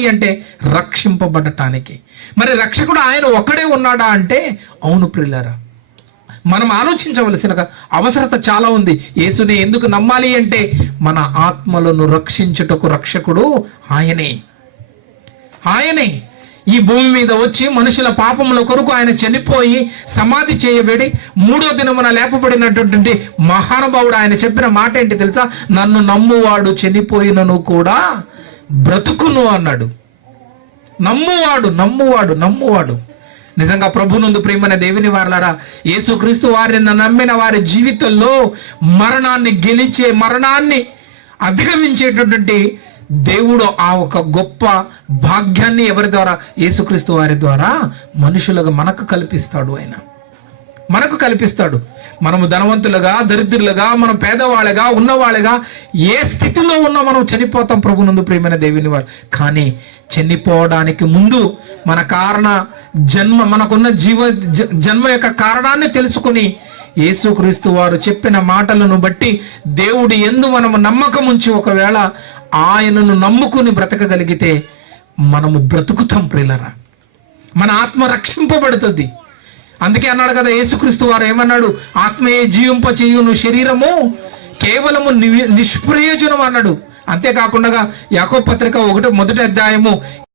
అంటే రక్షింపబడటానికి. మరి రక్షకుడు ఆయన ఒక్కడే ఉన్నాడా అంటే అవును ప్రియులారా. మనం ఆలోచించవలసిన అవసరత చాలా ఉంది. యేసుని ఎందుకు నమ్మాలి అంటే మన ఆత్మలను రక్షించుటకు రక్షకుడు ఆయనే. ఈ భూమి మీద వచ్చి మనుషుల పాపముల కొరకు ఆయన చనిపోయి సమాధి చేయబడి 3వ దినమున లేపబడినటువంటి మహానుభావుడు. ఆయన చెప్పిన మాట ఏంటి తెలుసా? నన్ను నమ్మువాడు చనిపోయినను కూడా బ్రతుకును అన్నాడు. నమ్మువాడు. నిజంగా ప్రభునందు ప్రియమైన దేవుని వారలారా, యేసుక్రీస్తు వారిని నమ్మిన వారి జీవితంలో మరణాన్ని గెలిచే, మరణాన్ని అధిగమించేటటువంటి దేవుడు ఆ ఒక గొప్ప భాగ్యాన్ని ఎవరి ద్వారా? యేసుక్రీస్తు వారి ద్వారా మనుషులుగా మనకు కల్పిస్తాడు. ఆయన మనకు కల్పిస్తాడు. మనము ధనవంతులుగా, దరిద్రులుగా, మనం పేదవాళ్ళగా, ఉన్నవాళ్ళగా, ఏ స్థితిలో ఉన్నా మనం చనిపోతాం ప్రభునందు ప్రియమైన దేవుని వారు. కానీ చనిపోవడానికి ముందు మన కారణ జన్మ, మనకున్న జన్మ యొక్క కారణాన్ని తెలుసుకుని యేసుక్రీస్తు వారు చెప్పిన మాటలను బట్టి దేవుడి యందు మనము నమ్మకం ఉంచి ఒకవేళ ఆయనను నమ్ముకుని బ్రతకగలిగితే మనము బ్రతుకుతాం ప్రియులారా. మన ఆత్మ రక్షింపబడుతుంది. అందుకే అన్నాడు కదా యేసుక్రీస్తు వారు, ఏమన్నాడు? ఆత్మయే జీవింప చేయును, శరీరము కేవలము నిష్ప్రయోజనం అన్నాడు. అంతేకాకుండా యాకోబు పత్రిక 1వ అధ్యాయము